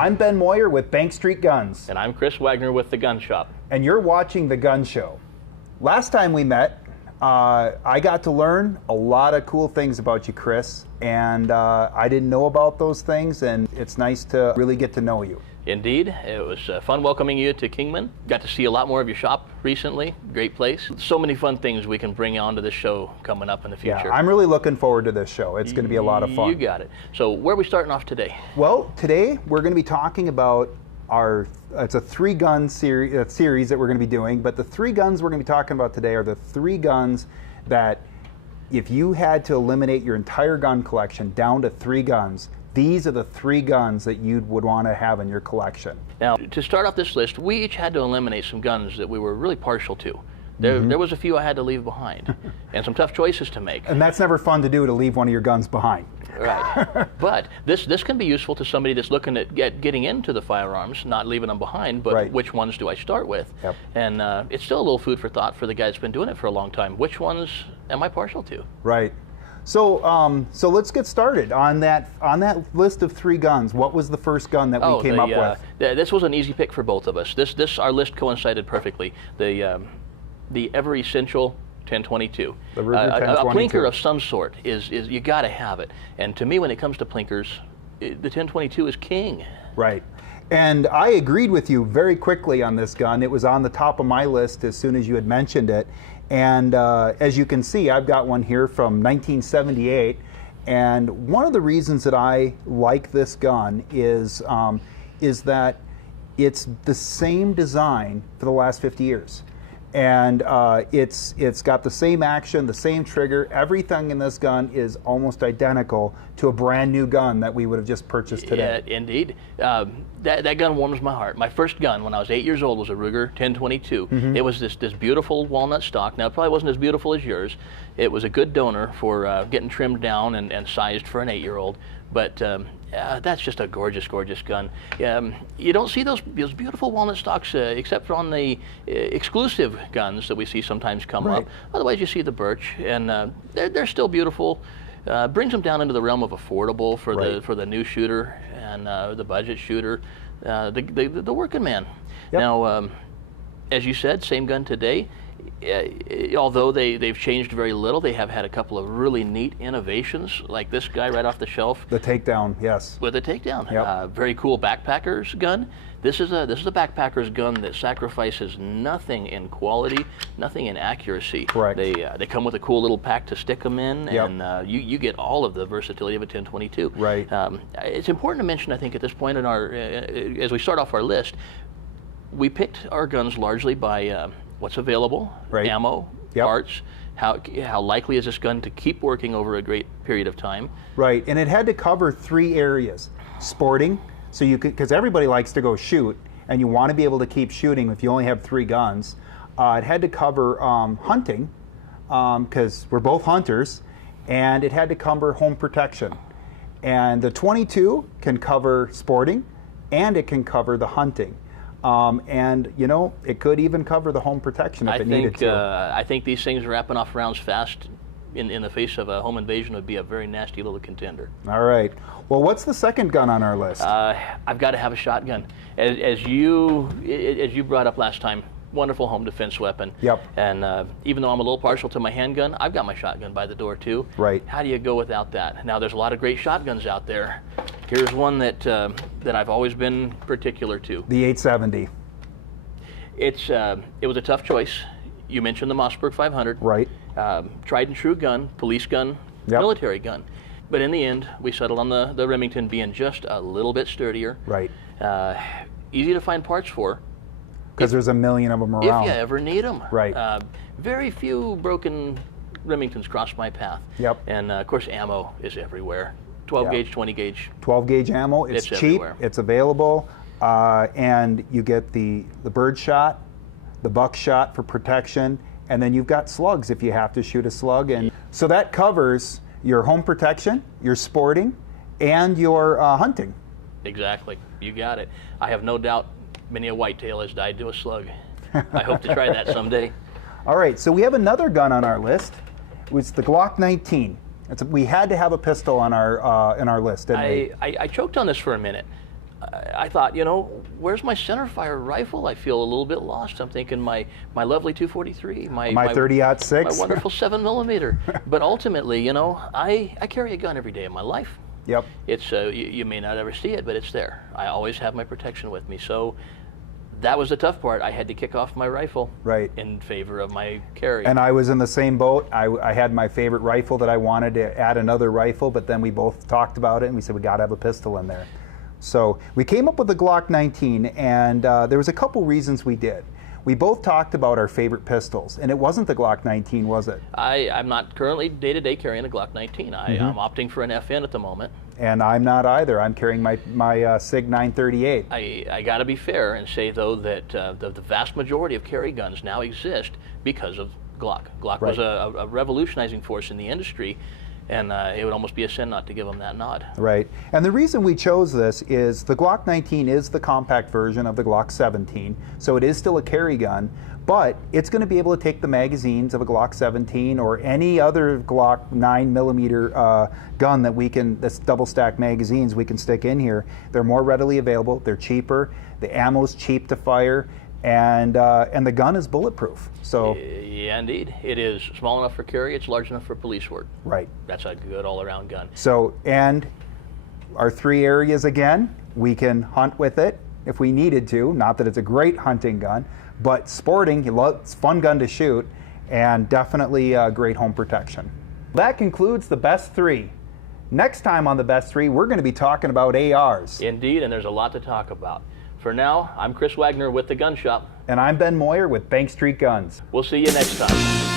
I'm Ben Moyer with Bank Street Guns. And I'm Chris Wagner with The Gun Shop. And you're watching The Gun Show. Last time we met, I got to learn a lot of cool things about you, Chris. And I didn't know about those things, and it's nice to really get to know you. Indeed. It was fun welcoming you to Kingman. Got to see a lot more of your shop recently. Great place. So many fun things we can bring onto this show coming up in the future. Yeah, I'm really looking forward to this show. It's going to be a lot of fun. You got it. So where are we starting off today? Well, today we're going to be talking about it's a three-gun series that we're going to be doing, but the three guns we're going to be talking about today are the three guns that if you had to eliminate your entire gun collection down to three guns, these are the three guns that you would want to have in your collection. Now, to start off this list, we each had to eliminate some guns that we were really partial to. There was a few I had to leave behind, and some tough choices to make. And that's never fun to do, to leave one of your guns behind. Right. But this can be useful to somebody that's looking at getting into the firearms, not leaving them behind, but right. Which ones do I start with? Yep. And it's still a little food for thought for the guy that's been doing it for a long time. Which ones am I partial to? Right. So let's get started on that list of three guns. What was the first gun that we came up with? This was an easy pick for both of us. Our list coincided perfectly. The ever essential 1022. The Ruger 1022. A plinker of some sort is you got to have it. And to me, when it comes to plinkers, the 1022 is king. Right. And I agreed with you very quickly on this gun. It was on the top of my list as soon as you had mentioned it. And as you can see, I've got one here from 1978. And one of the reasons that I like this gun is that it's the same design for the last 50 years. And it's got the same action, the same trigger. Everything in this gun is almost identical to a brand new gun that we would have just purchased today. Yeah, indeed. That gun warms my heart. My first gun when I was 8 years old was a Ruger 1022. It was this beautiful walnut stock. Now, it probably wasn't as beautiful as yours. It was a good donor for getting trimmed down and sized for an 8-year-old. But that's just a gorgeous, gorgeous gun. You don't see those beautiful walnut stocks except for on the exclusive guns that we see sometimes come up. Otherwise, you see the birch, and they're still beautiful. Brings them down into the realm of affordable for the new shooter and the budget shooter, the working man. Yep. Now, as you said, same gun today. Although they've changed very little, they have had a couple of really neat innovations, like this guy right off the shelf. The takedown, yes. With a takedown. Yep. Very cool backpacker's gun. This is a backpacker's gun that sacrifices nothing in quality, nothing in accuracy. Correct. They come with a cool little pack to stick them in, yep. and you get all of the versatility of a 1022. Right. It's important to mention, I think, at this point in our as we start off our list, we picked our guns largely by what's available, right. ammo, yep. parts, how likely is this gun to keep working over a great period of time. Right, and it had to cover three areas. Sporting, so you could, because everybody likes to go shoot, and you want to be able to keep shooting if you only have three guns. It had to cover hunting, because we're both hunters, and it had to cover home protection. And the 22 can cover sporting, and it can cover the hunting. And you know, it could even cover the home protection if it needed to. I think these things wrapping off rounds fast in the face of a home invasion would be a very nasty little contender. All right. Well, what's the second gun on our list? I've got to have a shotgun. As you brought up last time, wonderful home defense weapon. Yep. And even though I'm a little partial to my handgun, I've got my shotgun by the door too. Right. How do you go without that? Now, there's a lot of great shotguns out there. Here's one that I've always been particular to. The 870. It was a tough choice. You mentioned the Mossberg 500. Right. Tried and true gun, police gun, yep. military gun. But in the end, we settled on the Remington being just a little bit sturdier. Right. Easy to find parts for. Because there's a million of them around. If you ever need them. Right. Very few broken Remingtons cross my path. Yep. And of course, ammo is everywhere. 12 yep. gauge, 20 gauge. 12 gauge ammo. It's cheap. Everywhere. It's available. And you get the bird shot, the buckshot for protection, and then you've got slugs if you have to shoot a slug. And so that covers your home protection, your sporting, and your hunting. Exactly. You got it. I have no doubt many a whitetail has died to a slug. I hope to try that someday. All right, so we have another gun on our list. It's the Glock 19. We had to have a pistol on our list, didn't we? I choked on this for a minute. I thought, you know, where's my centerfire rifle? I feel a little bit lost. I'm thinking my lovely 243, my 30-06, my wonderful 7mm. But ultimately, you know, I carry a gun every day of my life. Yep. It's you may not ever see it, but it's there. I always have my protection with me. So that was the tough part. I had to kick off my rifle in favor of my carry. And I was in the same boat. I had my favorite rifle that I wanted to add another rifle, but then we both talked about it and we said we got to have a pistol in there. So we came up with the Glock 19, and there was a couple reasons we did. We both talked about our favorite pistols, and it wasn't the Glock 19, was it? I'm not currently day-to-day carrying a Glock 19. I'm opting for an FN at the moment. And I'm not either. I'm carrying my SIG 938. I got to be fair and say, though, that the vast majority of carry guns now exist because of Glock. Glock was a revolutionizing force in the industry, and it would almost be a sin not to give them that nod. Right. And the reason we chose this is the Glock 19 is the compact version of the Glock 17, so it is still a carry gun, but it's going to be able to take the magazines of a Glock 17 or any other Glock 9mm gun that that's double stack magazines we can stick in here. They're more readily available, they're cheaper, the ammo's cheap to fire, and the gun is bulletproof. So yeah, indeed, it is small enough for carry. It's large enough for police work. Right. That's a good all-around gun. So, and our 3 areas again, we can hunt with it if we needed to. Not that it's a great hunting gun, but sporting, it's a fun gun to shoot, and definitely great home protection. That concludes the best 3. Next time on the best 3, we're going to be talking about ARs. Indeed, and there's a lot to talk about. For now, I'm Chris Wagner with The Gun Shop. And I'm Ben Moyer with Bank Street Guns. We'll see you next time.